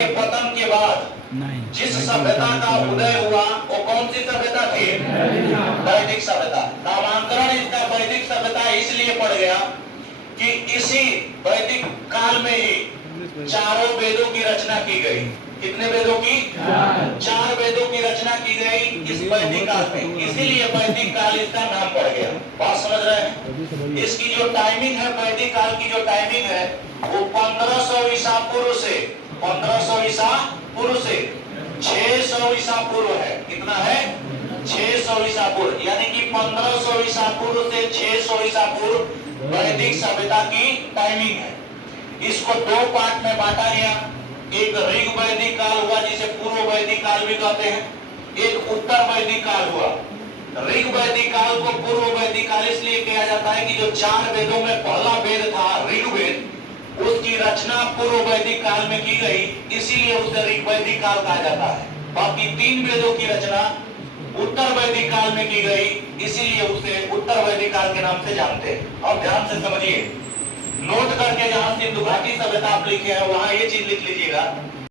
पतन के बाद जिस सभ्यता का उदय हुआ वो कौन सी सभ्यता थी? वैदिक सभ्यता। नामांतरण इसका वैदिक सभ्यता इसलिए पड़ गया कि इसी वैदिक काल में ही चारों वेदों की रचना की गई। कितने वेदों की? चार वेदों की रचना की गई इस वैदिक काल में, इसीलिए वैदिक काल इसका नाम पड़ गया। बात समझ रहे हैं? इसकी जो टाइमिंग है, वैदिक काल की जो टाइमिंग है वो 1500 ईसा पूर्व से 1500 ईसा पूर्व से 600 ईसा पूर्व है। कितना है? 600 ईसा पूर्व, यानी कि 1500 ईसा पूर्व से 600 ईसा पूर्व वैदिक सभ्यता की टाइमिंग है। इसको दो पार्ट में बांटा गया। एक ऋग वैदिक काल हुआ जिसे पूर्व वैदिक काल भी कहते हैं, एक उत्तर वैदिक काल हुआ। ऋग वैदिक काल को पूर्व वैदिक काल इसलिए कहा जाता है कि जो चार वेदों में पहला वेद था ऋग्वेद, उसकी रचना पूर्व वैदिक काल में की गई, इसीलिए उसे ऋग वैदिक काल कहा जाता है। बाकी तीन वेदों की रचना उत्तर वैदिक काल में की गई, इसीलिए उसे उत्तर वैदिक काल के नाम से जानते हैं। और ध्यान से समझिए, नोट करके जहां सिंधु घाटी सभ्यता आप लिखे हैं वहां ये चीज लिख लीजिएगा